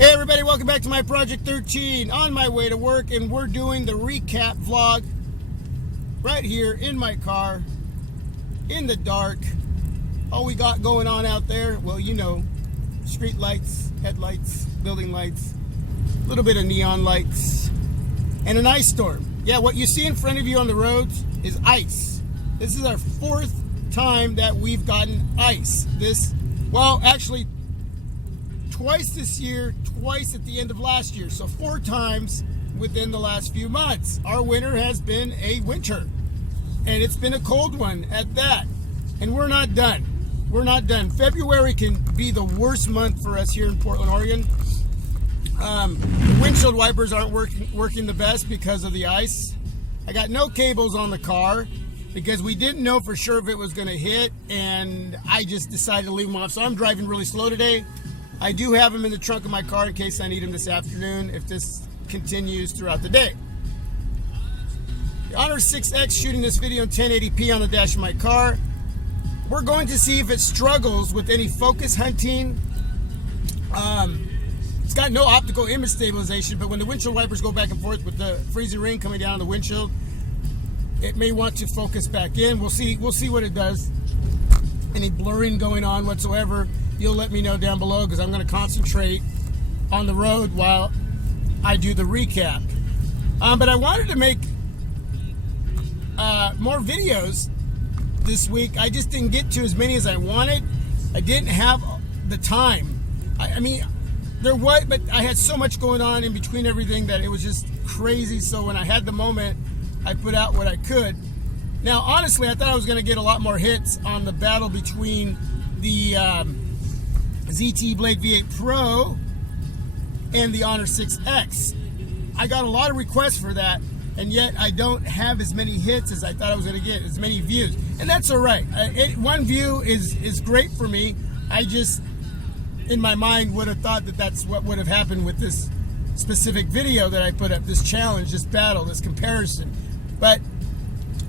Hey everybody, welcome back to my Project 13. On my way to work, and we're doing the recap vlog right here in my car, in the dark. All we got going on out there, well, you know, street lights, headlights, building lights, a little bit of neon lights, and an ice storm. Yeah, what you see in front of you on the roads is ice. This is our fourth time that we've gotten ice. Actually, twice this year, twice at the end of last year. So 4 times within the last few months. Our winter has been a winter. And it's been a cold one at that. And we're not done. We're not done. February can be the worst month for us here in Portland, Oregon. The windshield wipers aren't working the best because of the ice. I got no cables on the car because we didn't know for sure if it was going to hit. And I just decided to leave them off. So I'm driving really slow today. I do have them in the trunk of my car in case I need them this afternoon if this continues throughout the day. The Honor6X shooting this video in 1080p on the dash of my car. We're going to see if it struggles with any focus hunting. It's got no optical image stabilization, but when the windshield wipers go back and forth with the freezing rain coming down on the windshield, it may want to focus back in. We'll see what it does. Any blurring going on whatsoever, you'll let me know down below because I'm going to concentrate on the road while I do the recap. But I wanted to make more videos this week. I just didn't get to as many as I wanted. I didn't have the time. I mean, there was, but I had so much going on in between everything that it was just crazy. So when I had the moment, I put out what I could. Now, honestly, I thought I was going to get a lot more hits on the battle between the ZTE BladeV8Pro and the Honor6X. I got a lot of requests for that, and yet I don't have as many hits as I thought I was going to get, as many views. And that's all right. One view is great for me. I just, in my mind, would have thought that that's what would have happened with this specific video that I put up, this challenge, this battle, this comparison. But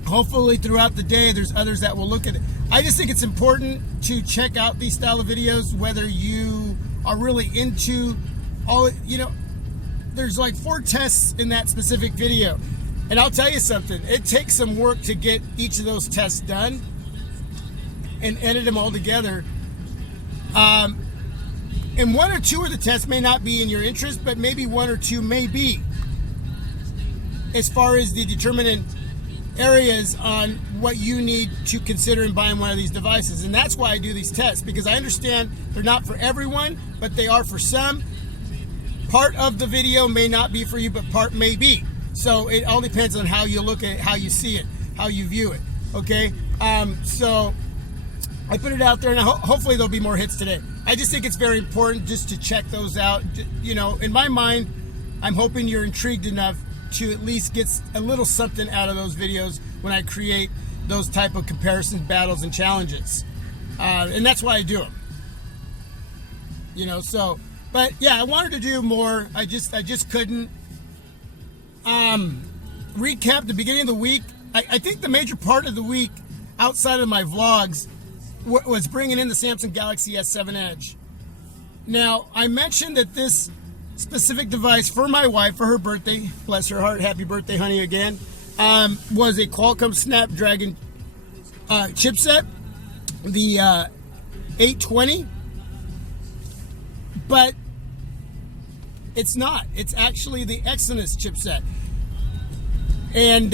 hopefully throughout the day, there's others that will look at it. I just think it's important to check out these style of videos, whether you are really into all, you know, there's like 4 tests in that specific video. And I'll tell you something, it takes some work to get each of those tests done and edit them all together. And 1 or 2 of the tests may not be in your interest, but maybe 1 or 2 may be, as far as the determinant areas on what you need to consider in buying one of these devices. And that's why I do these tests, because I understand they're not for everyone, but they are for some. Part of the video may not be for you, but part may be. So it all depends on how you look at it, how you see it, how you view it. Okay, so I put it out there, and hopefully there'll be more hits today. I just think it's very important just to check those out. You know, in my mind, I'm hoping you're intrigued enough to at least get a little something out of those videos when I create those type of comparisons, battles, and challenges. And that's why I do them. You know, so, but yeah, I wanted to do more. I just couldn't. Recap the beginning of the week. I think the major part of the week, outside of my vlogs, was bringing in the Samsung Galaxy S7Edge. Now, I mentioned that this specific device for my wife, for her birthday, bless her heart, happy birthday, honey, again, was a Qualcomm Snapdragon chipset, the 820, but it's not. It's actually the Exynos chipset. And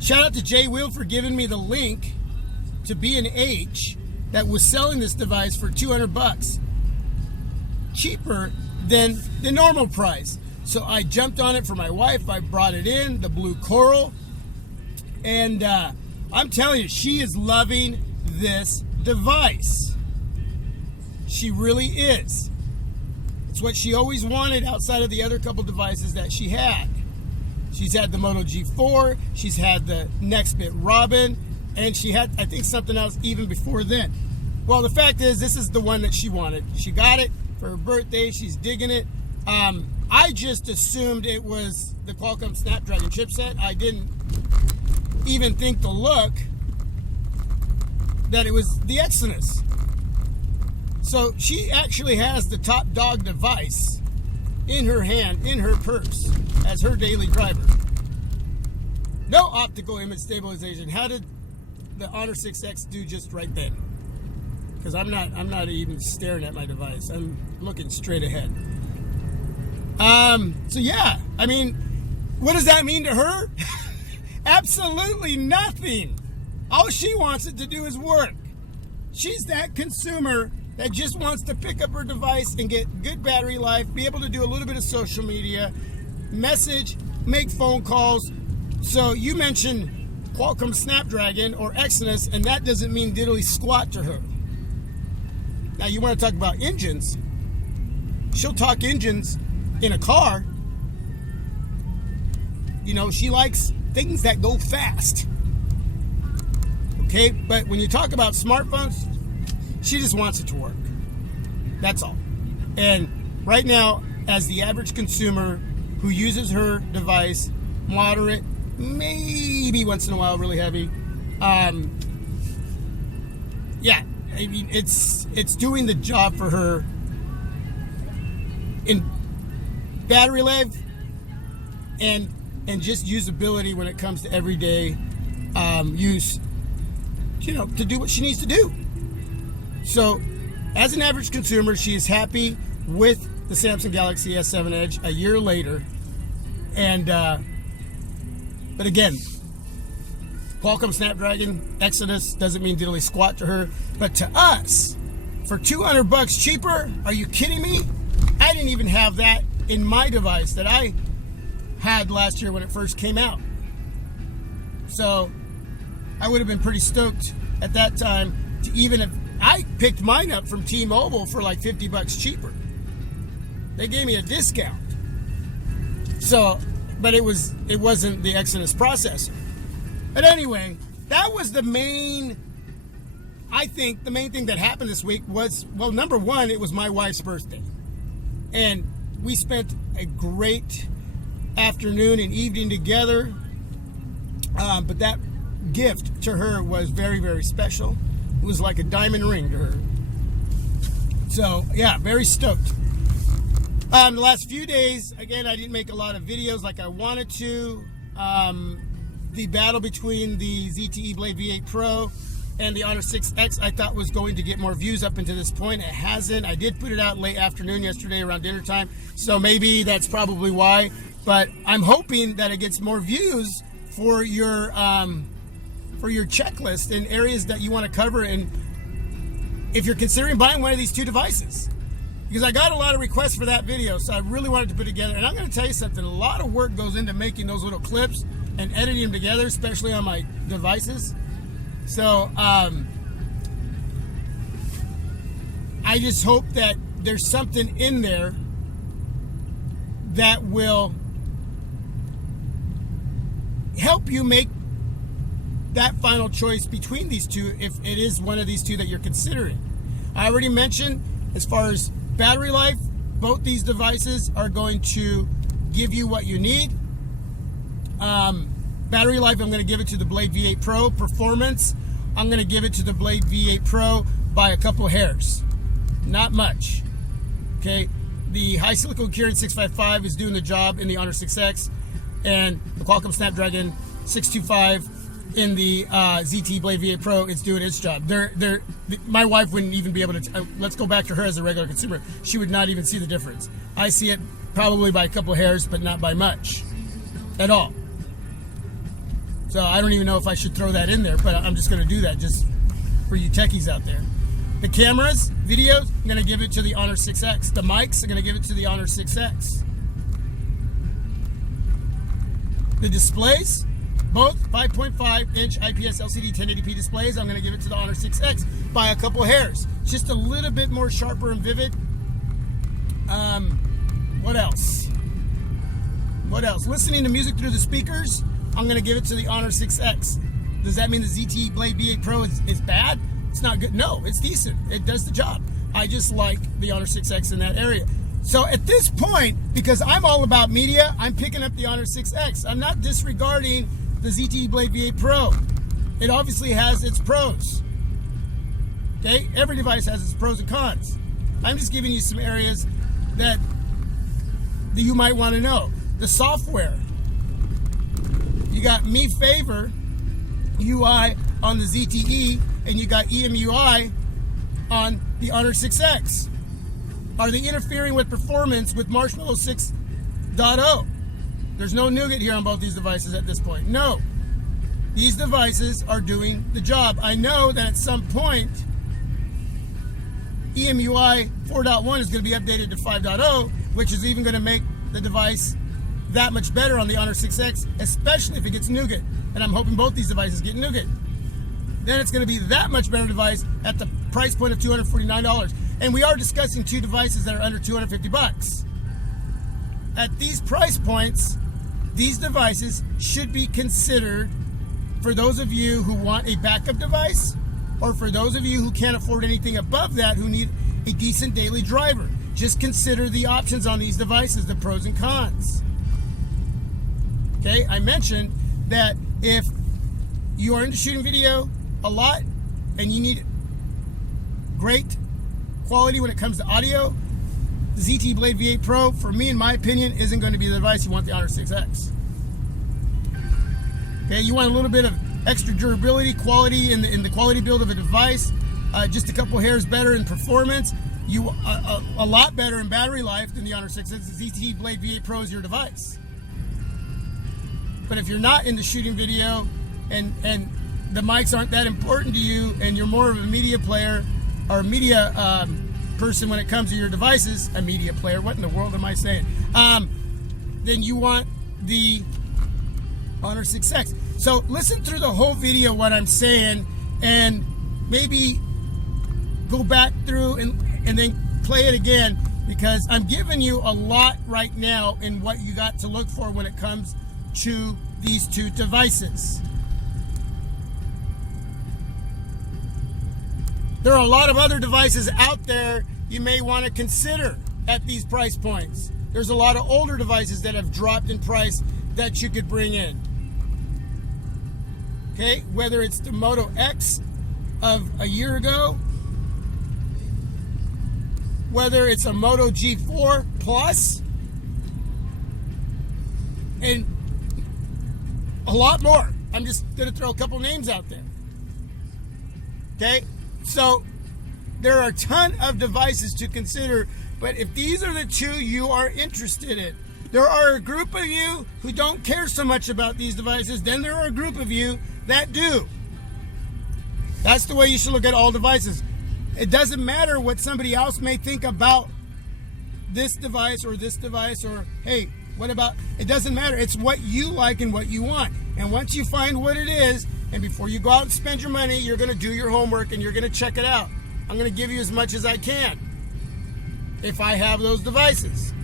shout out to Jay Wheel for giving me the link to B&H that was selling this device for $200. Cheaper than the normal price. So I jumped on it for my wife. I brought it in, the blue coral, and I'm telling you, she is loving this device. She really is. It's what she always wanted outside of the other couple devices that she had. She's had the Moto G4, she's had the Nextbit Robin, and she had, I think, something else even before then. Well, the fact is, this is the one that she wanted. She got it for her birthday. She's digging it. I just assumed it was the Qualcomm Snapdragon chipset. I didn't even think to look that it was the Exynos. So she actually has the top dog device in her hand, in her purse, as her daily driver. No optical image stabilization. How did the Honor6X do just right then? Because I'm not even staring at my device. I'm looking straight ahead. So yeah, I mean, what does that mean to her? Absolutely nothing. All she wants it to do is work. She's that consumer that just wants to pick up her device and get good battery life, be able to do a little bit of social media, message, make phone calls. So you mentioned Qualcomm Snapdragon or Exynos, and that doesn't mean diddly squat to her. Now you want to talk about engines. She'll talk engines in a car. You know, she likes things that go fast. Okay, but when you talk about smartphones, she just wants it to work. That's all. And right now, as the average consumer who uses her device, moderate, maybe once in a while really heavy, yeah, I mean, it's doing the job for her in battery life and just usability when it comes to everyday use, you know, to do what she needs to do. So as an average consumer, she is happy with the Samsung Galaxy S7 Edge a year later. And but again, Qualcomm Snapdragon Exynos doesn't mean diddly squat to her. But to us, for $200 cheaper, are you kidding me? I didn't even have that in my device that I had last year when it first came out. So I would have been pretty stoked at that time to even have, I picked mine up from T-Mobile for like $50 cheaper. They gave me a discount. So, but it wasn't the Exynos processor. But anyway, that was the main, I think the main thing that happened this week was, well, number one, it was my wife's birthday. And we spent a great afternoon and evening together. But that gift to her was very, very special. It was like a diamond ring to her. So yeah, very stoked. The last few days, again, I didn't make a lot of videos like I wanted to. The battle between the ZTE BladeV8Pro and the Honor6X I thought was going to get more views up until this point. It hasn't. I did put it out late afternoon yesterday around dinner time, so maybe that's probably why. But I'm hoping that it gets more views for your checklist in areas that you want to cover, and if you're considering buying one of these two devices, because I got a lot of requests for that video, so I really wanted to put together. And I'm going to tell you something, a lot of work goes into making those little clips and editing them together, especially on my devices. So I just hope that there's something in there that will help you make that final choice between these two, if it is one of these two that you're considering. I already mentioned, as far as battery life, both these devices are going to give you what you need. Battery life, I'm going to give it to the BladeV8Pro. Performance, I'm going to give it to the BladeV8Pro by a couple hairs. Not much. Okay, the high silicon Kirin 655 is doing the job in the Honor6X, and the Qualcomm Snapdragon 625 in the ZTE BladeV8Pro, it's doing its job. My wife wouldn't even be able to, let's go back to her as a regular consumer. She would not even see the difference. I see it probably by a couple hairs, but not by much at all. So I don't even know if I should throw that in there, but I'm just going to do that just for you techies out there. The cameras, videos, I'm going to give it to the Honor6X. The mics, I'm going to give it to the Honor6X. The displays, both 5.5-inch IPS LCD 1080p displays, I'm going to give it to the Honor6X by a couple hairs. Just a little bit more sharper and vivid. What else? What else? Listening to music through the speakers, I'm going to give it to the Honor6X. Does that mean the ZTE BladeV8Pro is bad? It's not good. No, it's decent. It does the job. I just like the Honor6X in that area. So at this point, because I'm all about media, I'm picking up the Honor6X. I'm not disregarding the ZTE BladeV8Pro. It obviously has its pros. Okay, every device has its pros and cons. I'm just giving you some areas that you might want to know. The software. You got Me Favor UI on the ZTE, and you got EMUI on the Honor6X. Are they interfering with performance with Marshmallow 6.0? There's no nougat here on both these devices at this point. No. These devices are doing the job. I know that at some point, EMUI 4.1 is going to be updated to 5.0, which is even going to make the device that much better on the Honor6X, especially if it gets nougat. And I'm hoping both these devices get nougat. Then it's going to be that much better device at the price point of $249. And we are discussing two devices that are under 250 bucks. At these price points, these devices should be considered for those of you who want a backup device, or for those of you who can't afford anything above that, who need a decent daily driver. Just consider the options on these devices, the pros and cons. Okay, I mentioned that if you are into shooting video a lot and you need great quality when it comes to audio, the ZTE BladeV8Pro, for me, in my opinion, isn't going to be the device you want the Honor6X. Okay, you want a little bit of extra durability, quality in the quality build of a device, just a couple hairs better in performance, a lot better in battery life than the Honor6X. The ZTE BladeV8Pro is your device. But if you're not into shooting video and the mics aren't that important to you, and you're more of a media player or a media person when it comes to your devices, a media player, what in the world am I saying? Then you want the Honor6X. So listen through the whole video what I'm saying, and maybe go back through and then play it again, because I'm giving you a lot right now in what you got to look for when it comes to these two devices. There are a lot of other devices out there you may want to consider at these price points. There's a lot of older devices that have dropped in price that you could bring in. Okay, whether it's the Moto X of a year ago, whether it's a Moto G4 Plus, and a lot more. I'm just going to throw a couple names out there. Okay, so there are a ton of devices to consider, but if these are the two you are interested in, there are a group of you who don't care so much about these devices, then there are a group of you that do. That's the way you should look at all devices. It doesn't matter what somebody else may think about this device, or hey, what about, it doesn't matter. It's what you like and what you want. And once you find what it is, and before you go out and spend your money, you're going to do your homework and you're going to check it out. I'm going to give you as much as I can if I have those devices.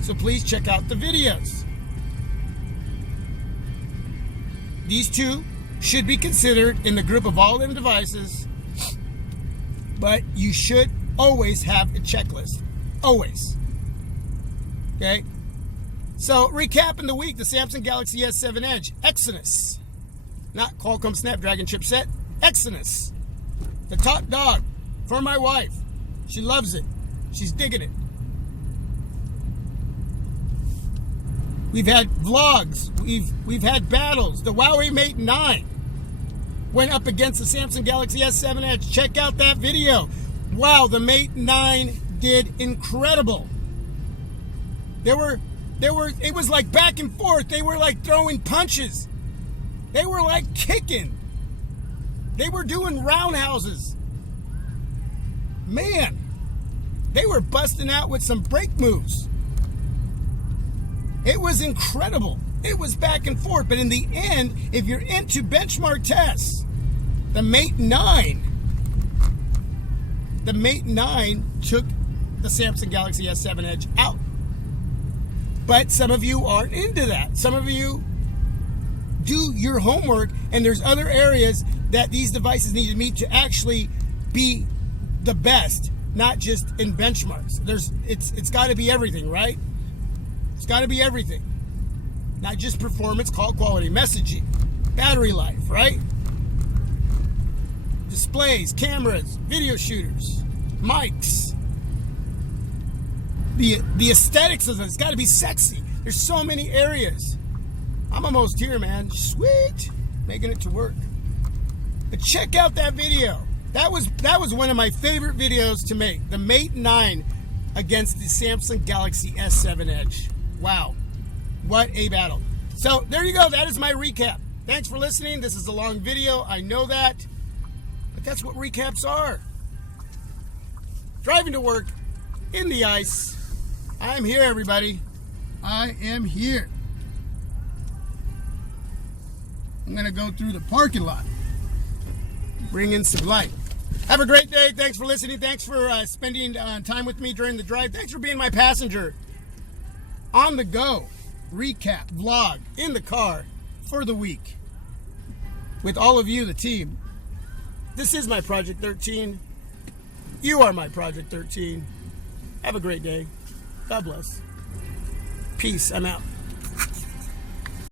So please check out the videos. These two should be considered in the group of all them devices, but you should always have a checklist. Always. Okay? So, recapping the week, the Samsung Galaxy S7Edge, Exynos. Not Qualcomm Snapdragon chipset, Exynos. The top dog for my wife. She loves it. She's digging it. We've had vlogs. We've had battles. The Huawei Mate 9 went up against the Samsung Galaxy S7Edge. Check out that video. Wow, the Mate 9 did incredible. It was like back and forth. They were like throwing punches. They were like kicking. They were doing roundhouses. Man, they were busting out with some break moves. It was incredible. It was back and forth. But in the end, if you're into benchmark tests, the Mate 9 took the Samsung Galaxy S7 Edge out. But some of you aren't into that. Some of you do your homework, and there's other areas that these devices need to meet to actually be the best, not just in benchmarks. It's got to be everything, right? It's got to be everything. Not just performance, call quality, messaging, battery life, right? displays, cameras, video shooters, mics. The aesthetics of it's got to be sexy. There's so many areas. I'm almost here, man. Sweet. Making it to work. But check out that video. That was one of my favorite videos to make. The Mate 9 against the Samsung Galaxy S7Edge. Wow. What a battle. So there you go. That is my recap. Thanks for listening. This is a long video. I know that. But that's what recaps are. Driving to work in the ice. I'm here, everybody. I am here. I'm going to go through the parking lot. Bring in some light. Have a great day. Thanks for listening. Thanks for spending time with me during the drive. Thanks for being my passenger. On the go. Recap, vlog, in the car for the week. With all of you, the team. This is my Project 13. You are my Project 13. Have a great day. God bless. Peace. I'm out.